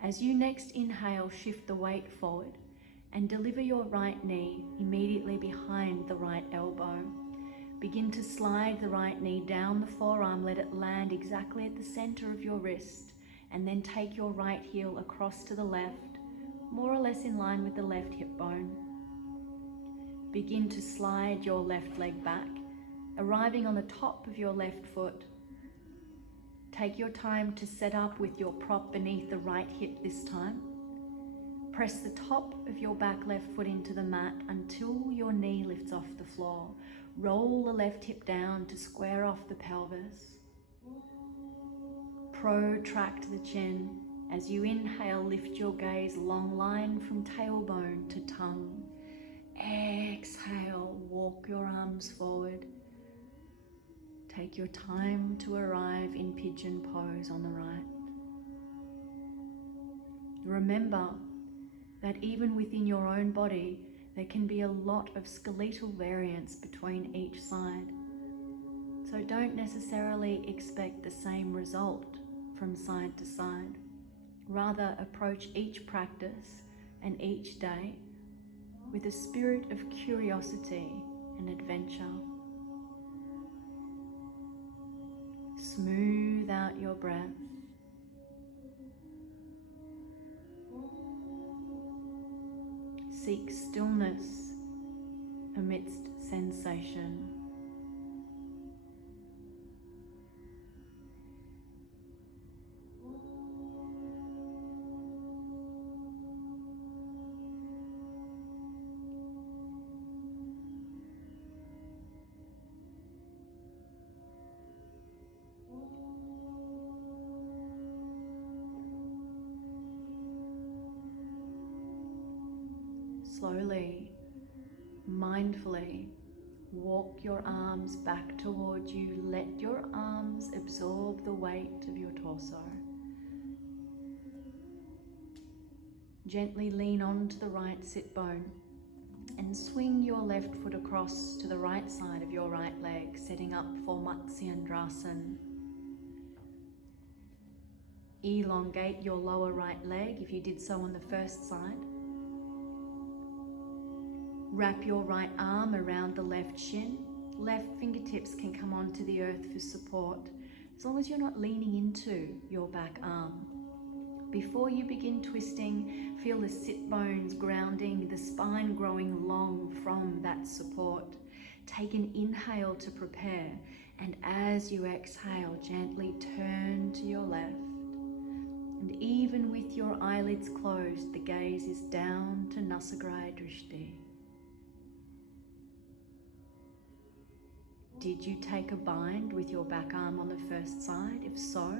As you next inhale, shift the weight forward and deliver your right knee immediately behind the right elbow. Begin to slide the right knee down the forearm, let it land exactly at the center of your wrist, and then take your right heel across to the left, more or less in line with the left hip bone. Begin to slide your left leg back, arriving on the top of your left foot. Take your time to set up with your prop beneath the right hip this time. Press the top of your back left foot into the mat until your knee lifts off the floor. Roll the left hip down to square off the pelvis. Protract the chin. As you inhale, lift your gaze long line from tailbone to tongue. Exhale, walk your arms forward. Take your time to arrive in Pigeon Pose on the right. Remember that even within your own body, there can be a lot of skeletal variance between each side. So don't necessarily expect the same result from side to side. Rather, approach each practice and each day with a spirit of curiosity and adventure. Smooth out your breath. Seek stillness amidst sensation. Slowly, mindfully, walk your arms back towards you. Let your arms absorb the weight of your torso. Gently lean onto the right sit bone and swing your left foot across to the right side of your right leg, setting up for Matsyendrasan. Elongate your lower right leg if you did so on the first side. Wrap your right arm around the left shin. Left fingertips can come onto the earth for support, as long as you're not leaning into your back arm. Before you begin twisting, feel the sit bones grounding, the spine growing long from that support. Take an inhale to prepare, and as you exhale, gently turn to your left. And even with your eyelids closed, the gaze is down to Nasagraya Drishti. Did you take a bind with your back arm on the first side? If so,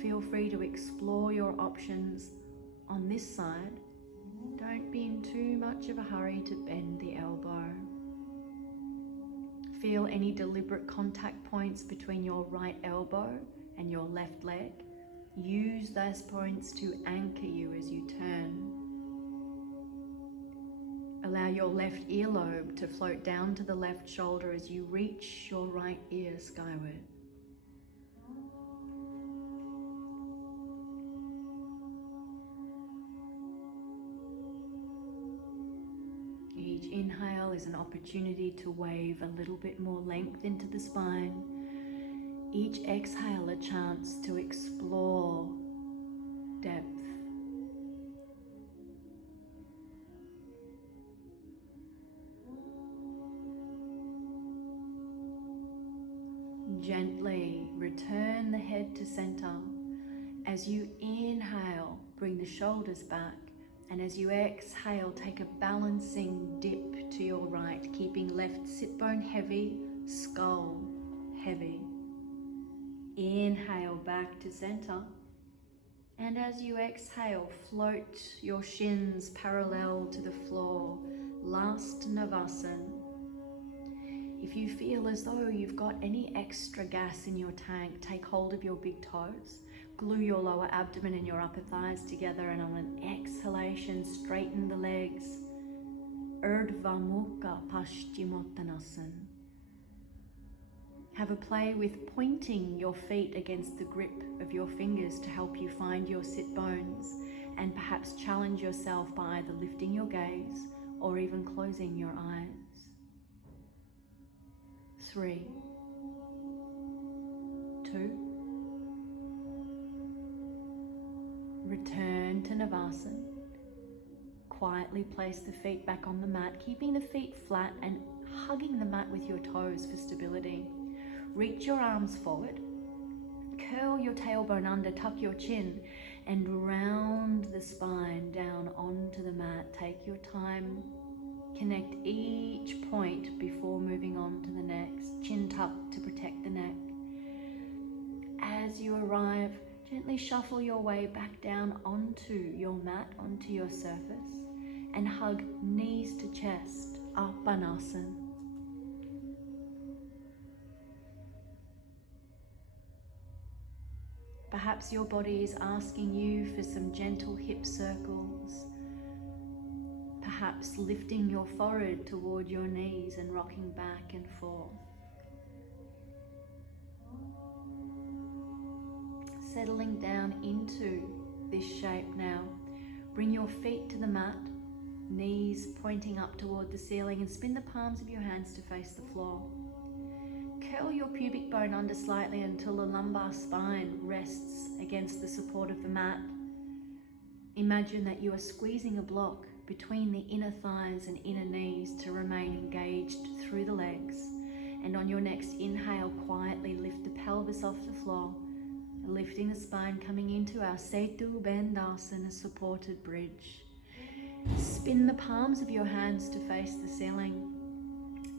feel free to explore your options on this side. Don't be in too much of a hurry to bend the elbow. Feel any deliberate contact points between your right elbow and your left leg. Use those points to anchor you as you turn. Allow your left earlobe to float down to the left shoulder as you reach your right ear skyward. Each inhale is an opportunity to wave a little bit more length into the spine. Each exhale a chance to explore depth. Gently return the head to center. As you inhale, bring the shoulders back. And as you exhale, take a balancing dip to your right, keeping left sit bone heavy, skull heavy. Inhale back to center. And as you exhale, float your shins parallel to the floor. Last Navasana. If you feel as though you've got any extra gas in your tank, take hold of your big toes. Glue your lower abdomen and your upper thighs together, and on an exhalation, straighten the legs. Urdhva Mukha Paschimottanasana. Have a play with pointing your feet against the grip of your fingers to help you find your sit bones, and perhaps challenge yourself by either lifting your gaze or even closing your eyes. 3, 2, return to Navasana. Quietly place the feet back on the mat, keeping the feet flat and hugging the mat with your toes for stability. Reach your arms forward, curl your tailbone under, tuck your chin, and round the spine down onto the mat. Take your time, connect each point before moving on to the next. Chin tucked to protect the neck. As you arrive, gently shuffle your way back down onto your mat, onto your surface, and hug knees to chest, Uttanasan. Perhaps your body is asking you for some gentle hip circles, perhaps lifting your forehead toward your knees and rocking back and forth. Settling down into this shape now. Bring your feet to the mat, knees pointing up toward the ceiling, and spin the palms of your hands to face the floor. Curl your pubic bone under slightly until the lumbar spine rests against the support of the mat. Imagine that you are squeezing a block between the inner thighs and inner knees to remain engaged through the legs. And on your next inhale, quietly lift the pelvis off the floor, lifting the spine, coming into our Setu Bandhasana supported bridge. Spin the palms of your hands to face the ceiling,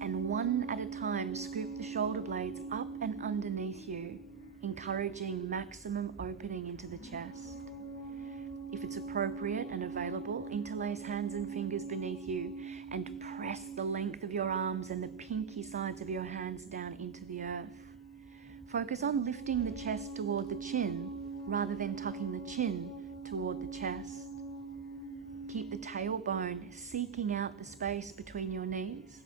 and one at a time scoop the shoulder blades up and underneath you, encouraging maximum opening into the chest. If it's appropriate and available, interlace hands and fingers beneath you and press the length of your arms and the pinky sides of your hands down into the earth. Focus on lifting the chest toward the chin rather than tucking the chin toward the chest. Keep the tailbone seeking out the space between your knees,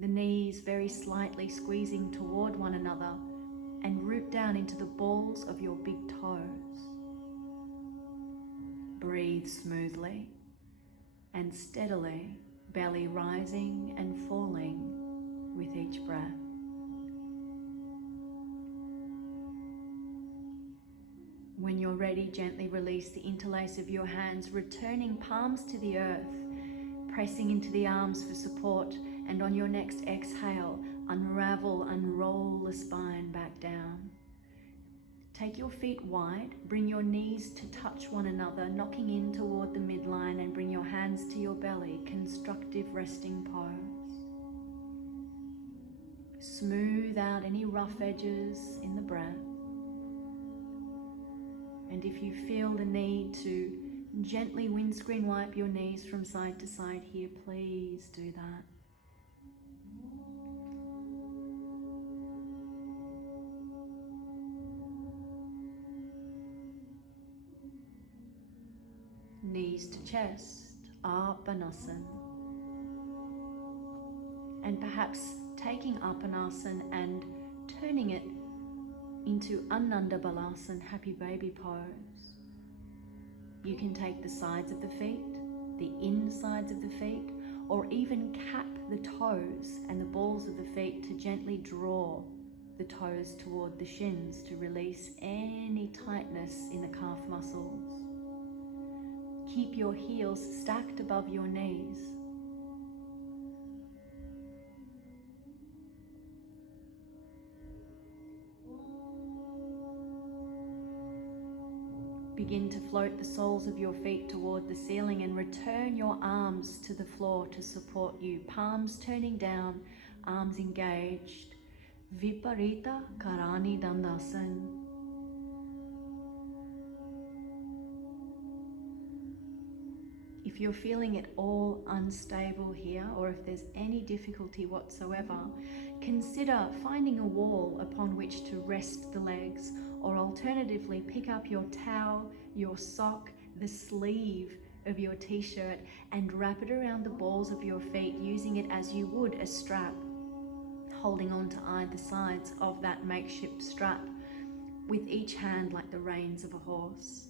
the knees very slightly squeezing toward one another, and root down into the balls of your big toes. Breathe smoothly and steadily, belly rising and falling with each breath. When you're ready, gently release the interlace of your hands, returning palms to the earth, pressing into the arms for support, and on your next exhale, unroll the spine back down. Take your feet wide, bring your knees to touch one another, knocking in toward the midline, and bring your hands to your belly, constructive resting pose. Smooth out any rough edges in the breath. And if you feel the need to gently windscreen wipe your knees from side to side here, please do that. Knees to chest, Uttanasan. And perhaps taking Uttanasan and turning it into Ananda Balasana, happy baby pose. You can take the sides of the feet, the insides of the feet, or even cap the toes and the balls of the feet to gently draw the toes toward the shins to release any tightness in the calf muscles. Keep your heels stacked above your knees. Begin to float the soles of your feet toward the ceiling and return your arms to the floor to support you. Palms turning down, arms engaged. Viparita Karani Dandasan. If you're feeling it all unstable here, or if there's any difficulty whatsoever, consider finding a wall upon which to rest the legs, or alternatively pick up your towel, your sock, the sleeve of your t-shirt and wrap it around the balls of your feet, using it as you would a strap, holding on to either sides of that makeshift strap, with each hand like the reins of a horse.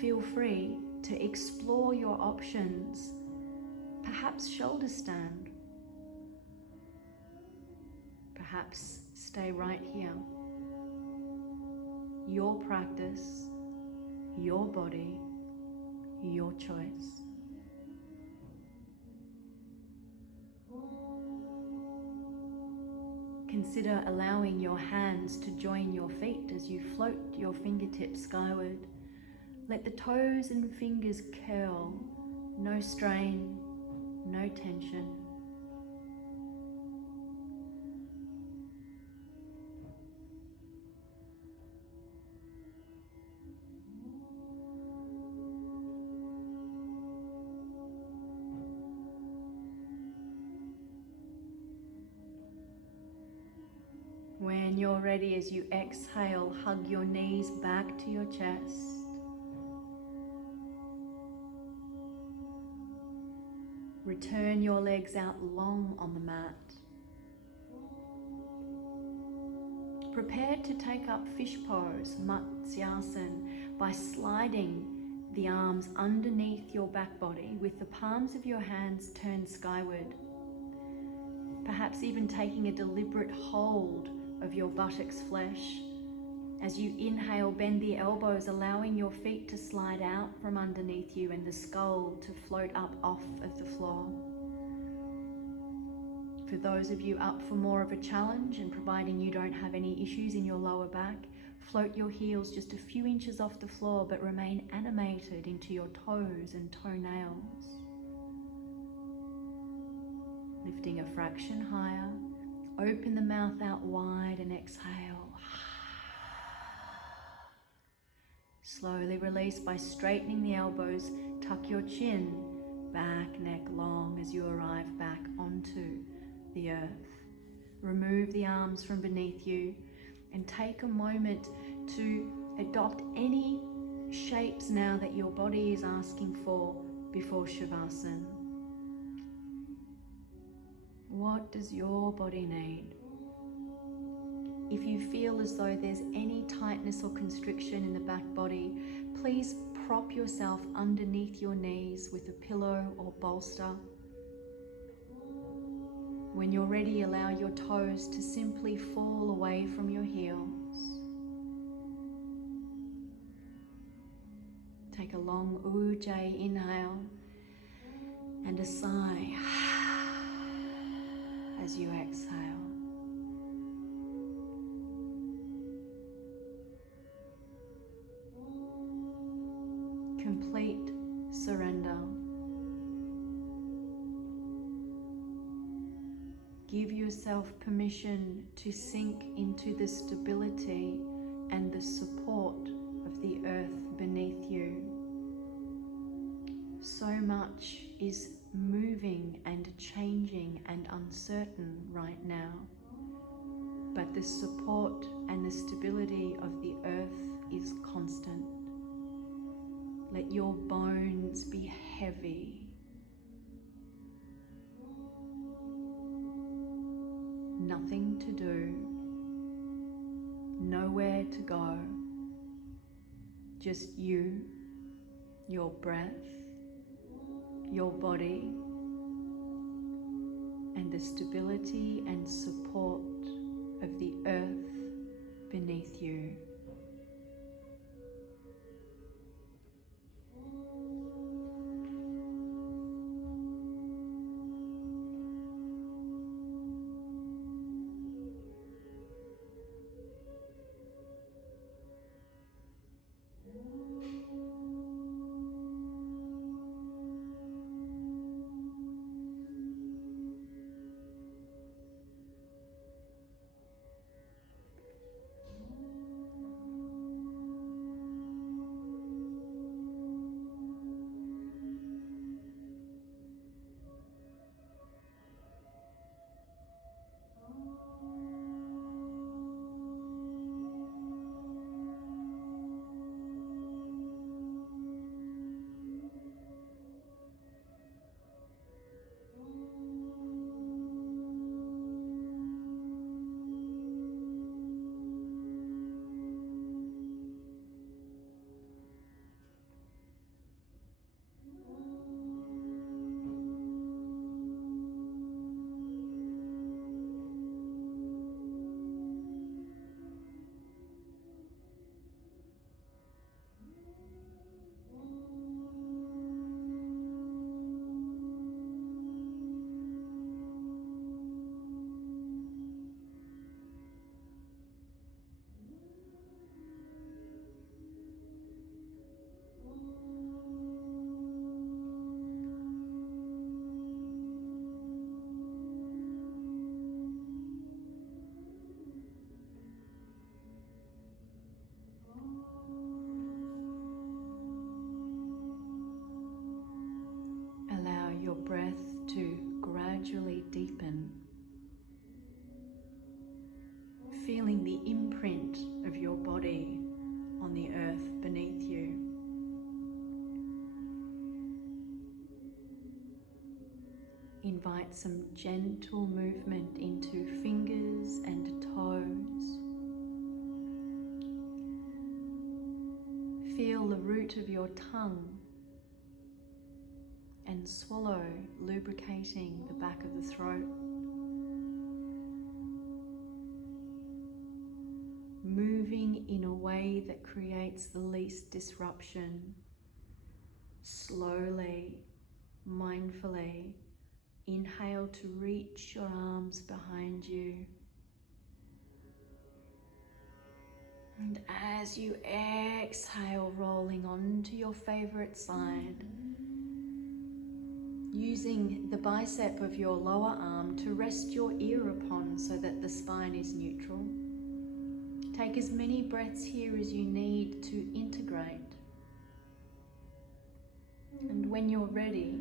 Feel free to explore your options, perhaps shoulder stand, perhaps stay right here. Your practice, your body, your choice. Consider allowing your hands to join your feet as you float your fingertips skyward. Let the toes and fingers curl, no strain, no tension. When you're ready, as you exhale, hug your knees back to your chest. Return your legs out long on the mat. Prepare to take up fish pose, Matsyasan, by sliding the arms underneath your back body with the palms of your hands turned skyward. Perhaps even taking a deliberate hold of your buttocks flesh. As you inhale, bend the elbows, allowing your feet to slide out from underneath you and the skull to float up off of the floor. For those of you up for more of a challenge, and providing you don't have any issues in your lower back, float your heels just a few inches off the floor, but remain animated into your toes and toenails. Lifting a fraction higher, open the mouth out wide and exhale. Slowly release by straightening the elbows, tuck your chin, back, neck long as you arrive back onto the earth. Remove the arms from beneath you and take a moment to adopt any shapes now that your body is asking for before Shavasana. What does your body need? If you feel as though there's any tightness or constriction in the back body, please prop yourself underneath your knees with a pillow or bolster. When you're ready, allow your toes to simply fall away from your heels. Take a long Ujjayi inhale and a sigh as you exhale. Complete surrender. Give yourself permission to sink into the stability and the support of the earth beneath you. So much is moving and changing and uncertain right now, but the support and the stability of the earth is constant. Let your bones be heavy. Nothing to do, nowhere to go, just you your breath, your body, and the stability and support of the earth beneath you. Allow your breath to gradually deepen, feeling the imprint of your body on the earth beneath you. Invite some gentle movement into fingers and toes. Feel the root of your tongue and swallow, lubricating the back of the throat. Moving in a way that creates the least disruption. Slowly, mindfully, inhale to reach your arms behind you. And as you exhale, rolling onto your favorite side, using the bicep of your lower arm to rest your ear upon so that the spine is neutral. Take as many breaths here as you need to integrate. And when you're ready,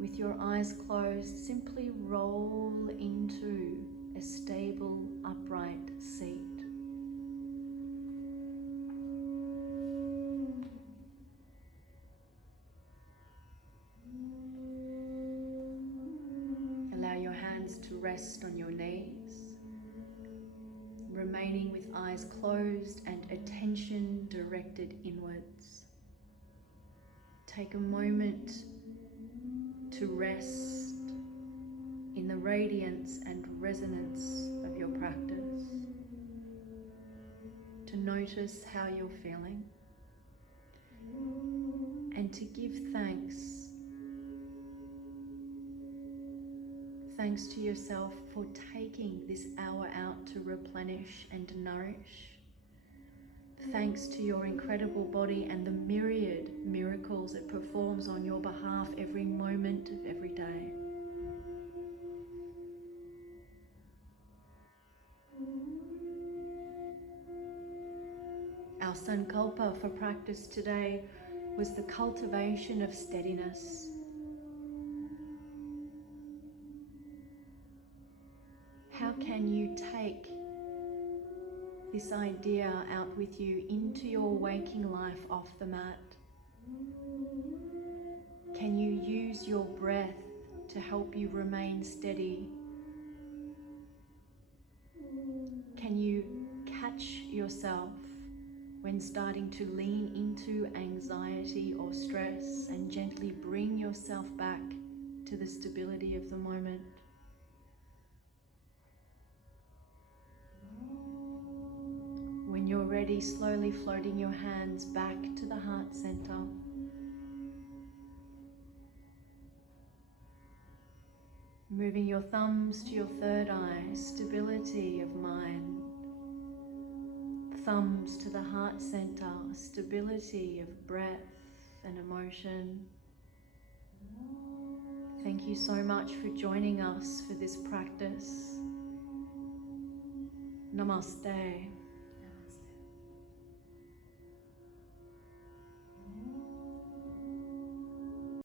with your eyes closed, simply roll into a stable, upright seat. Allow your hands to rest on your knees, remaining with eyes closed and attention directed inwards. Take a moment to rest in the radiance and resonance of your practice, to notice how you're feeling, and to give thanks. Thanks to yourself for taking this hour out to replenish and nourish. Thanks to your incredible body and the myriad miracles it performs on your behalf every moment of every day. Our sankalpa for practice today was the cultivation of steadiness. How can you take this idea out with you into your waking life off the mat? Can you use your breath to help you remain steady? Can you catch yourself when starting to lean into anxiety or stress, and gently bring yourself back to the stability of the moment. When you're ready, slowly floating your hands back to the heart center. Moving your thumbs to your third eye, stability of mind. Thumbs to the heart center, stability of breath and emotion. Thank you so much for joining us for this practice. Namaste.